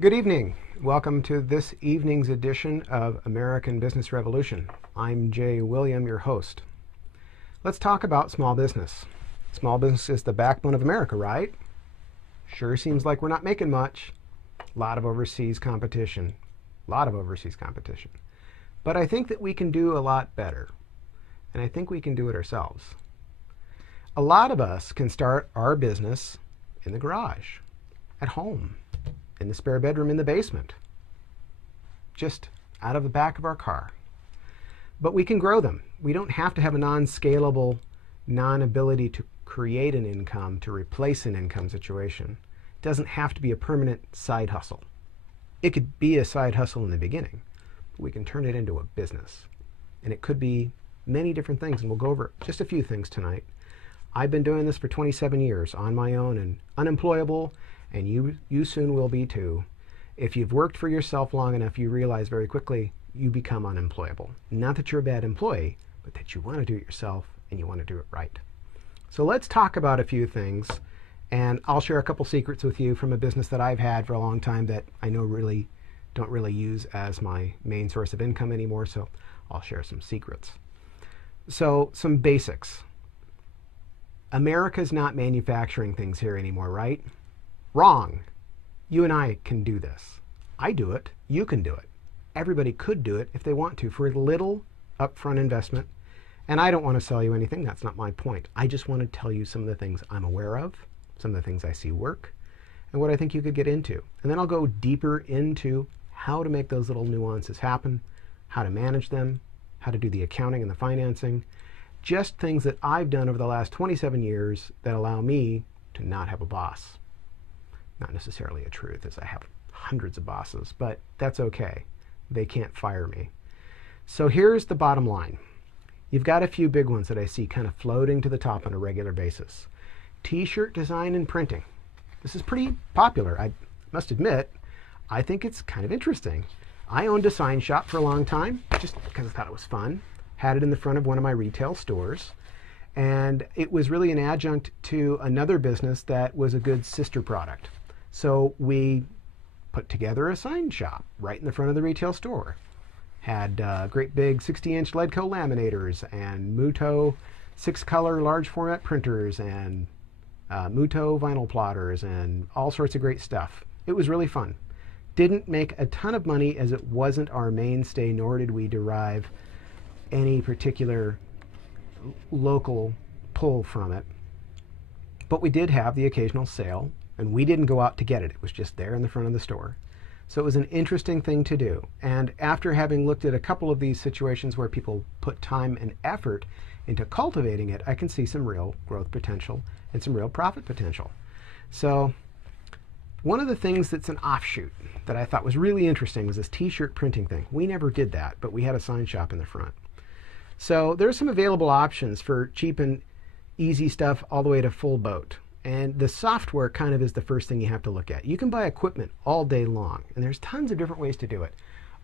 Good evening. Welcome to this evening's edition of American Business Revolution. I'm Jay William, your host. Let's talk about small business. Small business is the backbone of America, right? Sure seems like we're not making much. A lot of overseas competition. But I think that we can do a lot better. And I think we can do it ourselves. A lot of us can start our business in the garage, at home, in the spare bedroom in the basement, just out of the back of our car. But we can grow them. We don't have to have a non-scalable, non-ability to create an income to replace an income situation. It doesn't have to be a permanent side hustle. It could be a side hustle in the beginning, but we can turn it into a business. And it could be many different things, and we'll go over just a few things tonight. I've been doing this for 27 years on my own and unemployable, and you soon will be too. If you've worked for yourself long enough, you realize very quickly you become unemployable. Not that you're a bad employee, but that you want to do it yourself and you want to do it right. So let's talk about a few things, and I'll share a couple secrets with you from a business that I've had for a long time that I know don't really use as my main source of income anymore, so I'll share some secrets. So some basics. America's not manufacturing things here anymore, right? Wrong. You and I can do this. I do it. You can do it. Everybody could do it if they want to for a little upfront investment. And I don't want to sell you anything. That's not my point. I just want to tell you some of the things I'm aware of, some of the things I see work, and what I think you could get into. And then I'll go deeper into how to make those little nuances happen, how to manage them, how to do the accounting and the financing. Just things that I've done over the last 27 years that allow me to not have a boss. Not necessarily a truth, as I have hundreds of bosses, but that's okay. They can't fire me. So here's the bottom line. You've got a few big ones that I see kind of floating to the top on a regular basis. T-shirt design and printing. This is pretty popular. I must admit, I think it's kind of interesting. I owned a sign shop for a long time, just because I thought it was fun. Had it in the front of one of my retail stores. And it was really an adjunct to another business that was a good sister product. So we put together a sign shop right in the front of the retail store. Had great big 60-inch Leadco laminators and Mutoh 6-color large format printers and Mutoh vinyl plotters and all sorts of great stuff. It was really fun. Didn't make a ton of money as it wasn't our mainstay, nor did we derive any particular local pull from it. But we did have the occasional sale, and we didn't go out to get it. It was just there in the front of the store. So it was an interesting thing to do. And after having looked at a couple of these situations where people put time and effort into cultivating it, I can see some real growth potential and some real profit potential. So one of the things that's an offshoot that I thought was really interesting was this t-shirt printing thing. We never did that, but we had a sign shop in the front. So there's some available options for cheap and easy stuff all the way to full boat. And the software kind of is the first thing you have to look at. You can buy equipment all day long, and there's tons of different ways to do it.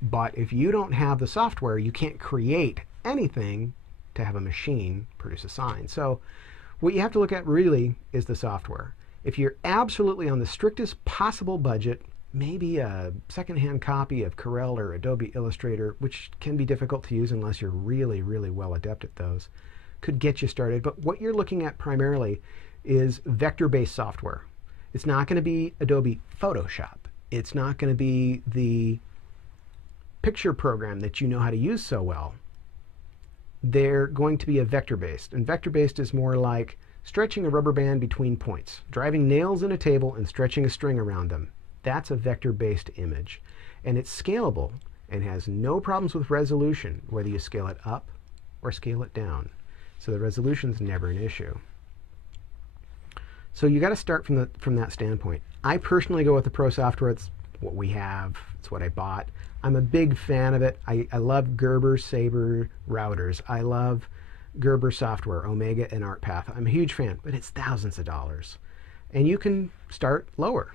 But if you don't have the software, you can't create anything to have a machine produce a sign. So what you have to look at really is the software. If you're absolutely on the strictest possible budget, maybe a secondhand copy of Corel or Adobe Illustrator, which can be difficult to use unless you're really, really well adept at those, could get you started. But what you're looking at primarily is vector-based software. It's not going to be Adobe Photoshop. It's not going to be the picture program that you know how to use so well. They're going to be a vector-based. And vector-based is more like stretching a rubber band between points, driving nails in a table and stretching a string around them. That's a vector-based image. And it's scalable and has no problems with resolution, whether you scale it up or scale it down. So the resolution's never an issue. So you got to start from that standpoint. I personally go with the Pro software. It's what we have. It's what I bought. I'm a big fan of it. I love Gerber Saber routers. I love Gerber software, Omega and ArtPath. I'm a huge fan, but it's thousands of dollars. And you can start lower.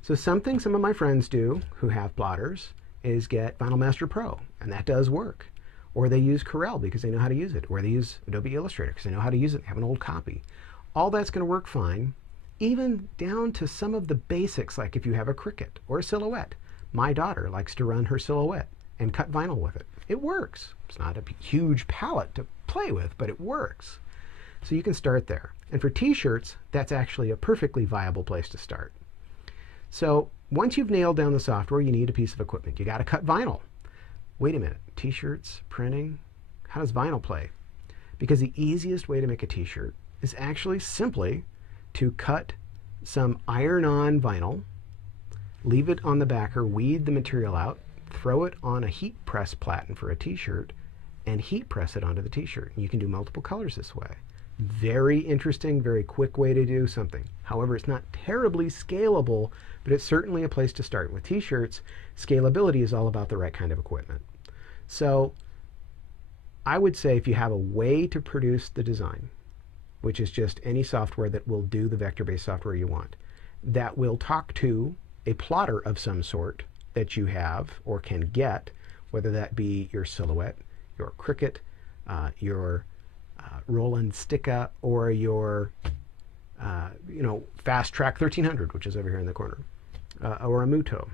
So something some of my friends do who have plotters is get Final Master Pro, and that does work. Or they use Corel because they know how to use it. Or they use Adobe Illustrator because they know how to use it, have an old copy. All that's going to work fine. even down to some of the basics, like if you have a Cricut or a Silhouette. My daughter likes to run her Silhouette and cut vinyl with it. It works. It's not a huge palette to play with, but it works. So you can start there. And for t-shirts, that's actually a perfectly viable place to start. So once you've nailed down the software, you need a piece of equipment. You got to cut vinyl. Wait a minute, t-shirts, printing, how does vinyl play? Because the easiest way to make a t-shirt is actually simply to cut some iron-on vinyl, leave it on the backer, weed the material out, throw it on a heat press platen for a t-shirt, and heat press it onto the t-shirt. You can do multiple colors this way. Very interesting, very quick way to do something. However, it's not terribly scalable, but it's certainly a place to start. With t-shirts, scalability is all about the right kind of equipment. So I would say if you have a way to produce the design, which is just any software that will do the vector-based software you want, that will talk to a plotter of some sort that you have or can get, whether that be your Silhouette, your Cricut, your Roland Sticka, or your Fast Track 1300, which is over here in the corner, or a Mutoh.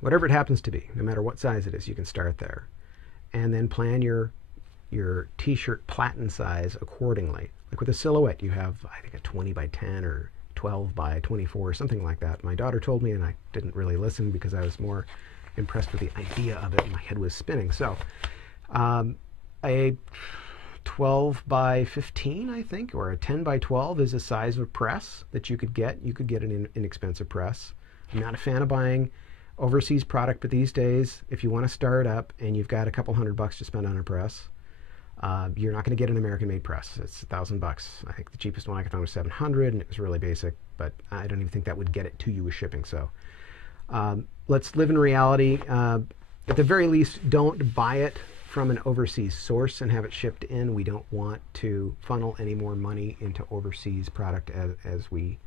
Whatever it happens to be, no matter what size it is, you can start there. And then plan your t-shirt platen size accordingly. Like with a Silhouette, you have, I think, a 20 by 10 or 12 by 24, something like that. My daughter told me, and I didn't really listen because I was more impressed with the idea of it, and my head was spinning. So a 12 by 15, I think, or a 10 by 12 is a size of press that you could get. You could get an inexpensive press. I'm not a fan of buying overseas product, but these days, if you want to start up and you've got a couple $100 to spend on a press, you're not going to get an American-made press. It's $1,000. I think the cheapest one I could find was $700, and it was really basic, but I don't even think that would get it to you with shipping. So let's live in reality. At the very least, don't buy it from an overseas source and have it shipped in. We don't want to funnel any more money into overseas product as we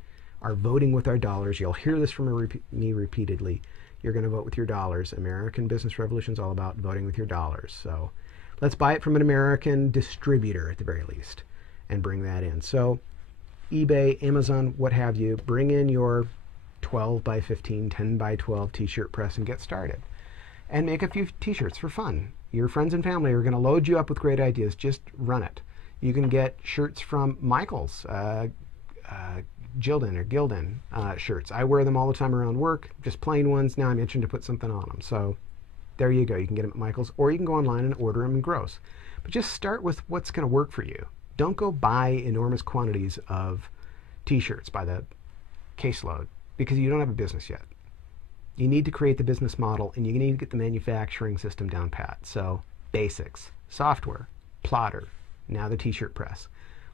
are voting with our dollars. You'll hear this from me repeatedly. You're going to vote with your dollars. American Business Revolution is all about voting with your dollars. So let's buy it from an American distributor at the very least and bring that in. So eBay, Amazon, what have you, bring in your 12 by 15, 10 by 12 t-shirt press and get started. And make a few t-shirts for fun. Your friends and family are going to load you up with great ideas. Just run it. You can get shirts from Michaels, Gildan shirts. I wear them all the time around work, just plain ones. Now I'm itching to put something on them. So there you go. You can get them at Michaels, or you can go online and order them in gross. But just start with what's going to work for you. Don't go buy enormous quantities of t-shirts by the caseload because you don't have a business yet. You need to create the business model, and you need to get the manufacturing system down pat. So basics, software, plotter, now the t-shirt press.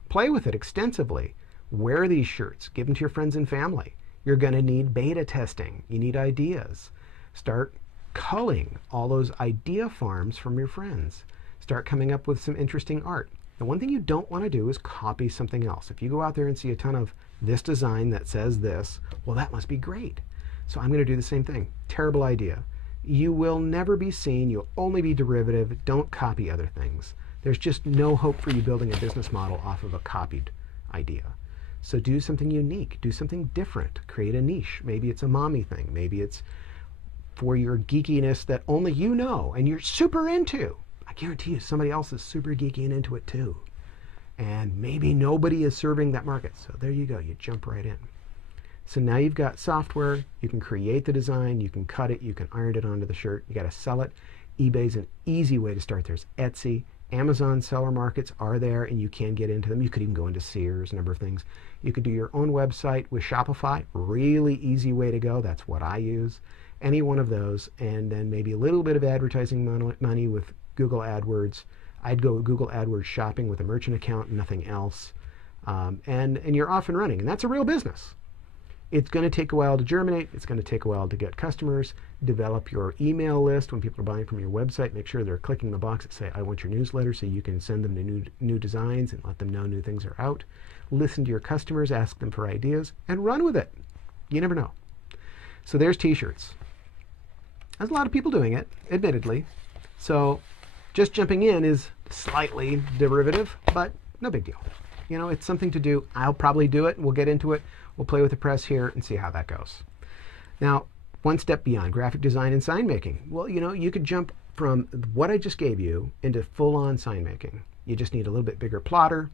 Play with it extensively. Wear these shirts. Give them to your friends and family. You're going to need beta testing. You need ideas. Start culling all those idea farms from your friends. Start coming up with some interesting art. The one thing you don't want to do is copy something else. If you go out there and see a ton of this design that says this, well, that must be great. So I'm going to do the same thing. Terrible idea. You will never be seen. You'll only be derivative. Don't copy other things. There's just no hope for you building a business model off of a copied idea. So do something unique. Do something different. Create a niche. Maybe it's a mommy thing. Maybe it's for your geekiness that only you know and you're super into. I guarantee you somebody else is super geeky and into it too. And maybe nobody is serving that market. So there you go. You jump right in. So now you've got software. You can create the design. You can cut it. You can iron it onto the shirt. You got to sell it. eBay's an easy way to start. There's Etsy. Amazon seller markets are there, and you can get into them. You could even go into Sears, a number of things. You could do your own website with Shopify. Really easy way to go. That's what I use. Any one of those, and then maybe a little bit of advertising money with Google AdWords. I'd go Google AdWords shopping with a merchant account, nothing else. And you're off and running, and that's a real business. It's going to take a while to germinate. It's going to take a while to get customers. Develop your email list when people are buying from your website. Make sure they're clicking the box that say, I want your newsletter, so you can send them the new designs and let them know new things are out. Listen to your customers, ask them for ideas, and run with it. You never know. So there's t-shirts. There's a lot of people doing it, admittedly. So just jumping in is slightly derivative, but no big deal. You know, it's something to do. I'll probably do it, and we'll get into it. We'll play with the press here and see how that goes. Now, one step beyond graphic design and sign making. Well, you could jump from what I just gave you into full-on sign making. You just need a little bit bigger plotter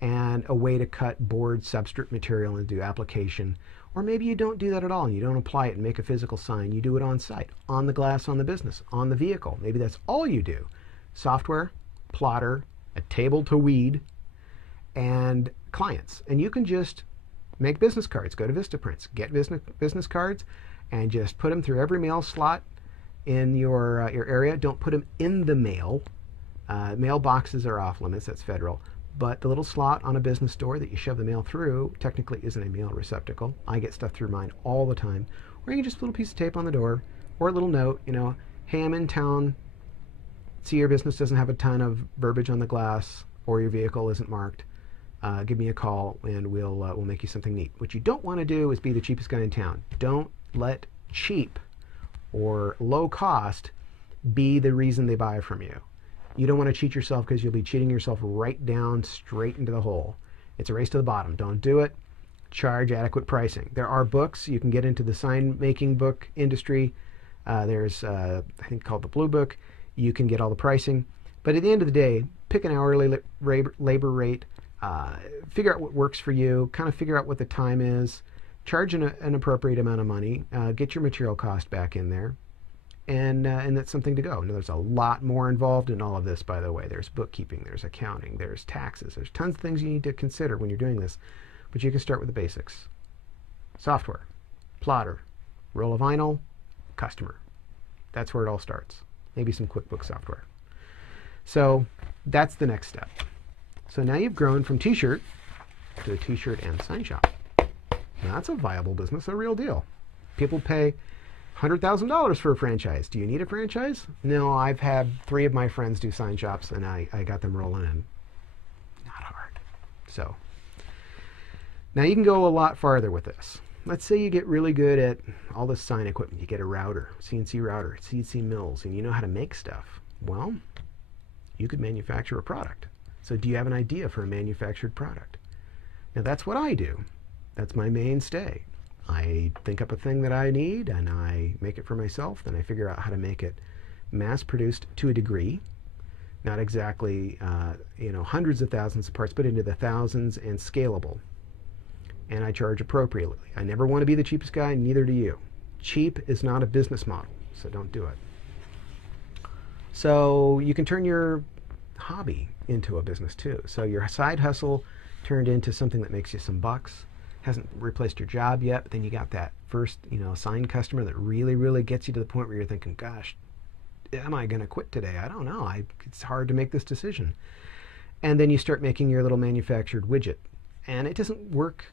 and a way to cut board substrate material and do application. Or maybe you don't do that at all and you don't apply it and make a physical sign. You do it on site, on the glass, on the business, on the vehicle. Maybe that's all you do. Software, plotter, a table to weed, and clients. And you can just make business cards. Go to Vistaprints, get business cards, and just put them through every mail slot in your area. Don't put them in the mail. Mailboxes are off limits. That's federal. But the little slot on a business door that you shove the mail through technically isn't a mail receptacle. I get stuff through mine all the time. Or you can just put a little piece of tape on the door or a little note, hey, I'm in town. See, your business doesn't have a ton of verbiage on the glass or your vehicle isn't marked. Give me a call and we'll make you something neat. What you don't want to do is be the cheapest guy in town. Don't let cheap or low cost be the reason they buy from you. You don't want to cheat yourself because you'll be cheating yourself right down straight into the hole. It's a race to the bottom. Don't do it. Charge adequate pricing. There are books. You can get into the sign making book industry. There's, I think, called the Blue Book. You can get all the pricing. But at the end of the day, pick an hourly labor rate. Figure out what works for you. Kind of figure out what the time is. Charge an appropriate amount of money. Get your material cost back in there. And that's something to go. Now, there's a lot more involved in all of this, by the way. There's bookkeeping, there's accounting, there's taxes. There's tons of things you need to consider when you're doing this. But you can start with the basics. Software, plotter, roll of vinyl, customer. That's where it all starts. Maybe some QuickBooks software. So that's the next step. So now you've grown from t-shirt to a t-shirt and sign shop. Now that's a viable business, a real deal. People pay $100,000 for a franchise. Do you need a franchise? No, I've had 3 of my friends do sign shops and I got them rolling in. Not hard. So now you can go a lot farther with this. Let's say you get really good at all this sign equipment. You get a router, CNC router, CNC mills, and you know how to make stuff. Well, you could manufacture a product. So do you have an idea for a manufactured product? Now that's what I do. That's my mainstay. I think up a thing that I need and I make it for myself. Then I figure out how to make it mass-produced to a degree. Not exactly, hundreds of thousands of parts, but into the thousands and scalable. And I charge appropriately. I never want to be the cheapest guy, neither do you. Cheap is not a business model, so don't do it. So you can turn your hobby into a business too. So your side hustle turned into something that makes you some bucks. Hasn't replaced your job yet, but then you got that first, signed customer that really, really gets you to the point where you're thinking, gosh, am I going to quit today? I don't know. It's hard to make this decision. And then you start making your little manufactured widget. And it doesn't work,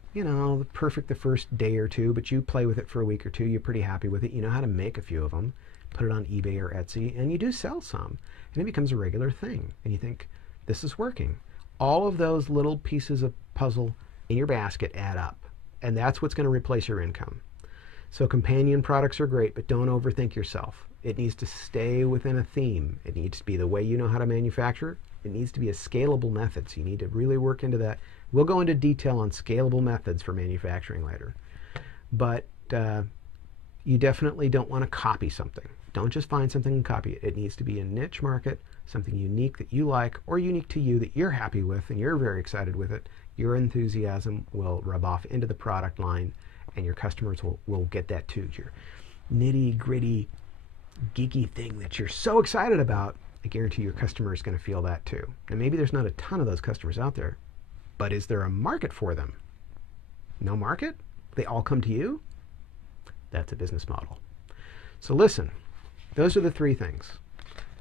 perfect the first day or two, but you play with it for a week or two. You're pretty happy with it. You know how to make a few of them, put it on eBay or Etsy, and you do sell some. And it becomes a regular thing. And you think, this is working. All of those little pieces of puzzle in your basket add up. And that's what's going to replace your income. So companion products are great, but don't overthink yourself. It needs to stay within a theme. It needs to be the way you know how to manufacture. It needs to be a scalable method. So you need to really work into that. We'll go into detail on scalable methods for manufacturing later. But you definitely don't want to copy something. Don't just find something and copy it. It needs to be a niche market, something unique that you like or unique to you that you're happy with and you're very excited with it. Your enthusiasm will rub off into the product line and your customers will get that too. Your nitty gritty, geeky thing that you're so excited about, I guarantee your customer is going to feel that too. And maybe there's not a ton of those customers out there, but is there a market for them? No market? They all come to you? That's a business model. So listen, those are the 3 things.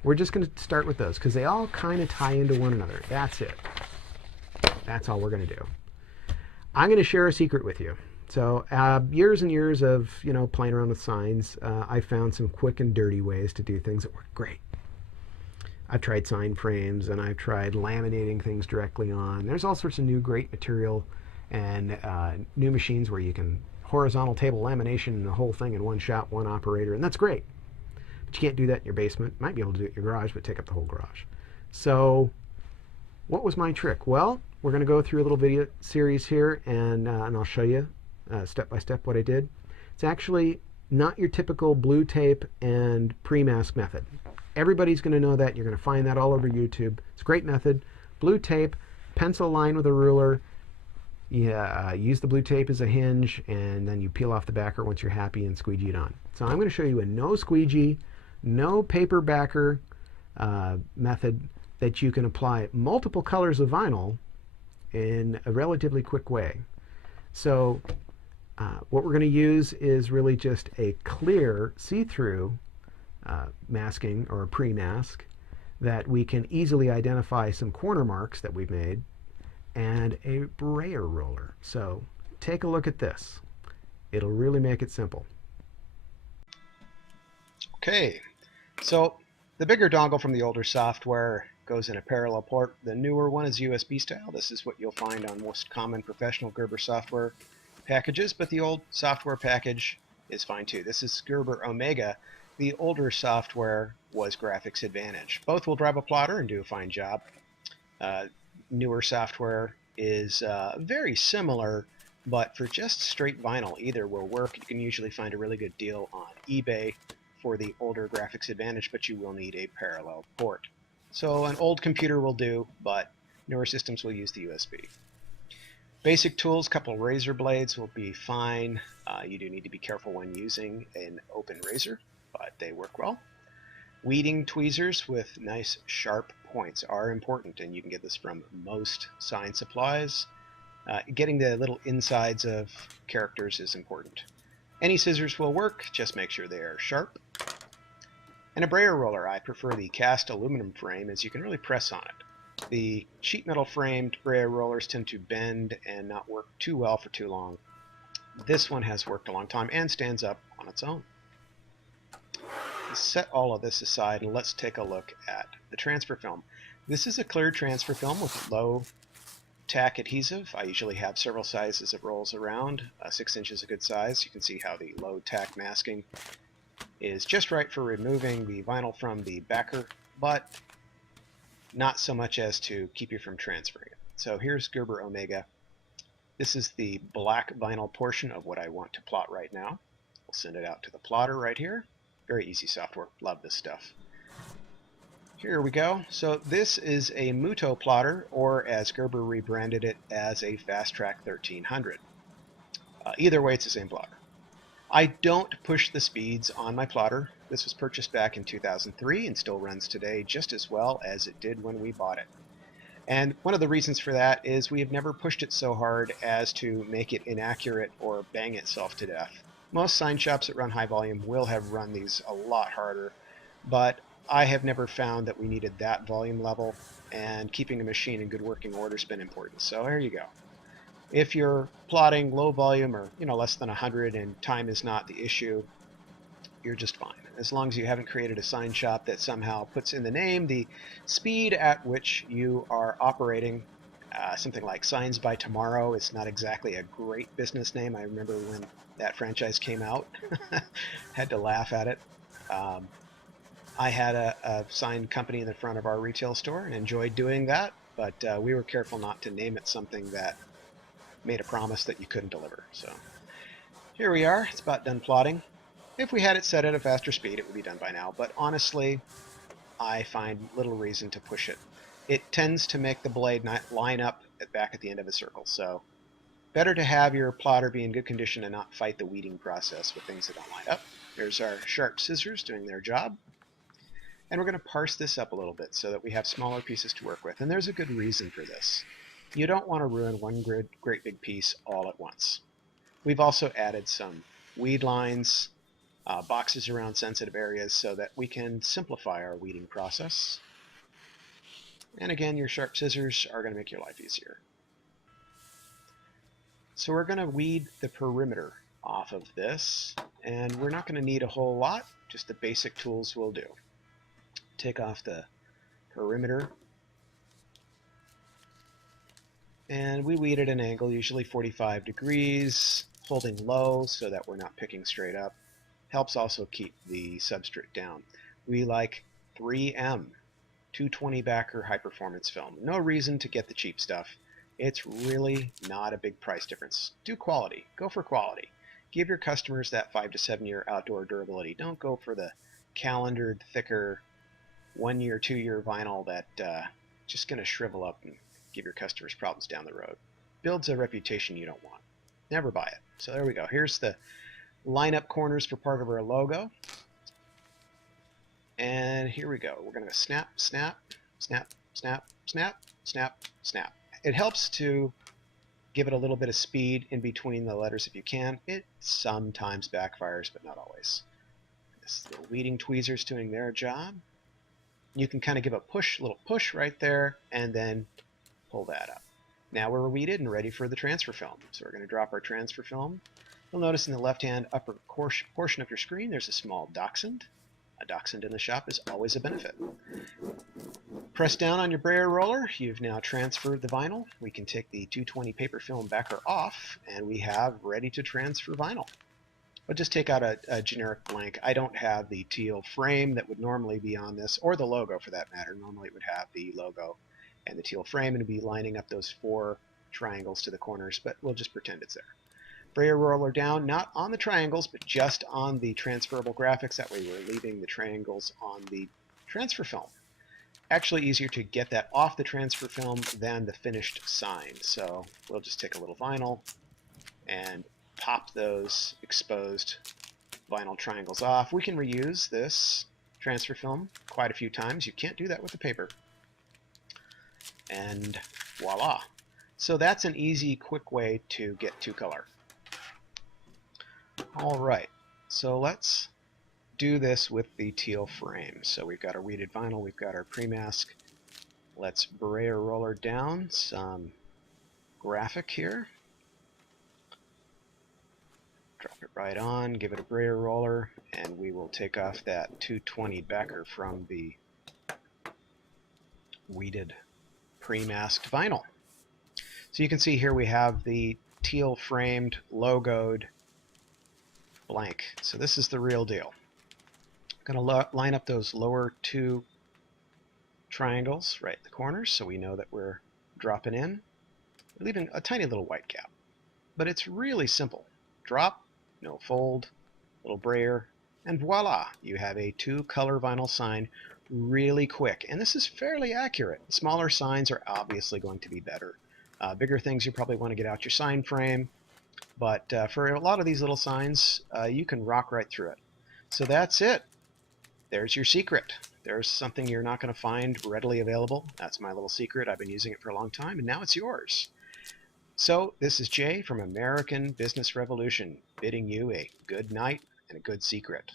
We're just going to start with those because they all kind of tie into one another. That's it. That's all we're going to do. I'm going to share a secret with you. So years and years of playing around with signs, I found some quick and dirty ways to do things that work great. I've tried sign frames and I've tried laminating things directly on. There's all sorts of new great material and new machines where you can horizontal table lamination the whole thing in one shot, one operator, and that's great. But you can't do that in your basement. You might be able to do it in your garage, but take up the whole garage. So what was my trick? Well, we're going to go through a little video series here and I'll show you step by step what I did. It's actually not your typical blue tape and pre-mask method. Everybody's going to know that. You're going to find that all over YouTube. It's a great method. Blue tape, pencil line with a ruler. Use the blue tape as a hinge, and then you peel off the backer once you're happy and squeegee it on. So I'm going to show you a no squeegee, no paper backer method that you can apply multiple colors of vinyl in a relatively quick way. So what we're going to use is really just a clear see-through masking or a pre-mask that we can easily identify some corner marks that we've made, and a brayer roller. So take a look at this. It'll really make it simple. Okay, so the bigger dongle from the older software goes in a parallel port. The newer one is USB style. This is what you'll find on most common professional Gerber software packages, but the old software package is fine too. This is Gerber Omega. The older software was Graphics Advantage. Both will drive a plotter and do a fine job. Newer software is very similar, but for just straight vinyl, either will work. You can usually find a really good deal on eBay for the older Graphics Advantage, but you will need a parallel port. So an old computer will do, but newer systems will use the USB. Basic tools, couple razor blades will be fine. You do need to be careful when using an open razor, but they work well. Weeding tweezers with nice sharp points are important, and you can get this from most sign supplies. Getting the little insides of characters is important. Any scissors will work, just make sure they are sharp. And a brayer roller. I prefer the cast aluminum frame, as you can really press on it. The sheet metal framed brayer rollers tend to bend and not work too well for too long. This one has worked a long time and stands up on its own. Let's set all of this aside and let's take a look at the transfer film. This is a clear transfer film with low tack adhesive. I usually have several sizes of rolls around. 6 inches is a good size. You can see how the low tack masking is just right for removing the vinyl from the backer, but not so much as to keep you from transferring it. So here's Gerber Omega. This is the black vinyl portion of what I want to plot right now. We'll send it out to the plotter right here. Very easy software. Love this stuff. Here we go. So this is a Muto plotter, or as Gerber rebranded it, as a FastTrack 1300. Either way, it's the same plotter. I don't push the speeds on my plotter. This was purchased back in 2003 and still runs today just as well as it did when we bought it. And one of the reasons for that is we have never pushed it so hard as to make it inaccurate or bang itself to death. Most sign shops that run high volume will have run these a lot harder, but I have never found that we needed that volume level, and keeping a machine in good working order has been important. So there you go. If you're plotting low volume or less than 100 and time is not the issue, you're just fine. As long as you haven't created a sign shop that somehow puts in the name the speed at which you are operating. Something like Signs by Tomorrow is not exactly a great business name. I remember when that franchise came out. Had to laugh at it. I had a sign company in the front of our retail store and enjoyed doing that, but we were careful not to name it something that made a promise that you couldn't deliver. So here we are. It's about done plotting. If we had it set at a faster speed, it would be done by now, but honestly, I find little reason to push it. It tends to make the blade not line up back at the end of a circle, so better to have your plotter be in good condition and not fight the weeding process with things that don't line up. There's our sharp scissors doing their job. And we're going to parse this up a little bit so that we have smaller pieces to work with. And there's a good reason for this. You don't want to ruin one great big piece all at once. We've also added some weed lines, boxes around sensitive areas so that we can simplify our weeding process. And again, your sharp scissors are going to make your life easier. So we're going to weed the perimeter off of this, and we're not going to need a whole lot, just the basic tools will do. Take off the perimeter, and we weed at an angle, usually 45 degrees, holding low so that we're not picking straight up. Helps also keep the substrate down. We like 3M, 220 backer high performance film. No reason to get the cheap stuff. It's really not a big price difference. Do quality. Go for quality. Give your customers that 5 to 7 year outdoor durability. Don't go for the calendared, thicker 1 year, 2 year vinyl that just going to shrivel up and give your customers problems down the road. Builds a reputation you don't want. Never buy it. So there we go. Here's the line-up corners for part of our logo. And here we go. We're going to snap, snap, snap, snap, snap, snap, snap. It helps to give it a little bit of speed in between the letters if you can. It sometimes backfires, but not always. This little weeding tweezers doing their job. You can kind of give a little push right there, and then pull that up. Now we're weeded and ready for the transfer film. So we're going to drop our transfer film. You'll notice in the left-hand upper portion of your screen, there's a small dachshund. A dachshund in the shop is always a benefit. Press down on your brayer roller. You've now transferred the vinyl. We can take the 220 paper film backer off, and we have ready to transfer vinyl. I'll just take out a generic blank. I don't have the teal frame that would normally be on this, or the logo for that matter. Normally it would have the logo and the teal frame and be lining up those 4 triangles to the corners, but we'll just pretend it's there. Brayer roller down, not on the triangles, but just on the transferable graphics. That way we're leaving the triangles on the transfer film. Actually easier to get that off the transfer film than the finished sign. So we'll just take a little vinyl and pop those exposed vinyl triangles off. We can reuse this transfer film quite a few times. You can't do that with the paper. And voila. So that's an easy, quick way to get 2-color. All right, so let's do this with the teal frame. So we've got our weeded vinyl, we've got our pre-mask. Let's brayer roller down some graphic here. Drop it right on, give it a brayer roller, and we will take off that 220 backer from the weeded pre-masked vinyl. So you can see here we have the teal framed, logoed blank. So this is the real deal. I'm going to line up those lower 2 triangles right in the corners so we know that we're dropping in, leaving a tiny little white gap. But it's really simple. Drop, no fold, little brayer, and voila, you have a 2-color vinyl sign really quick. And this is fairly accurate. Smaller signs are obviously going to be better. Bigger things you probably want to get out your sign frame. But for a lot of these little signs, you can rock right through it. So that's it. There's your secret. There's something you're not going to find readily available. That's my little secret. I've been using it for a long time, and now it's yours. So this is Jay from American Business Revolution, bidding you a good night and a good secret.